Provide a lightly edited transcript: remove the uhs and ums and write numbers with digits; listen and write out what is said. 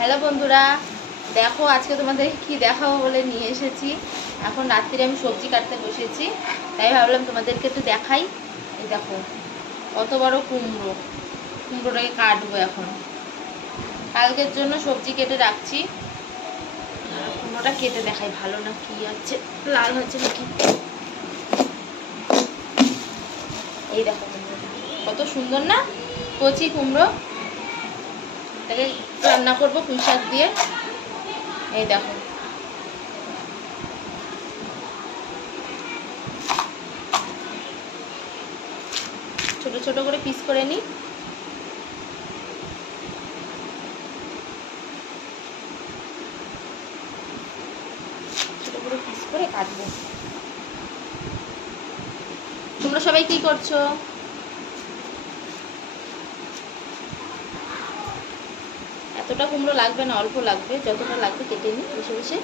Hello বন্ধুরা, দেখো আজকে তোমাদের কি দেখাবো বলে নিয়ে এসেছি। এখন রাত্রিরে আমি সবজি কাটতে বসেছি, তাই ভাবলাম তোমাদেরকে একটু দেখাই। এই দেখো কত বড় কুমড়ো, কুমড়োটাকে কাটবো এখন। কালকের জন্য সবজি কেটে রাখছি। কুমড়োটা কেটে দেখাই ভালো না কি আছে, লাল হচ্ছে নাকি। এই দেখো কত সুন্দর না কচি কুমড়ো, এটাকে রান্না করবো পুঁই শাক দিয়ে। এই দেখো ছোট ছোট করে পিস করে নিই। ছোট করে পিস করে কাটবো। তোমরা সবাই কি করছো? এতটা কুমড়ো লাগবে না, অল্প লাগবে, যতটা লাগবে কেটে নিই বসে বসে।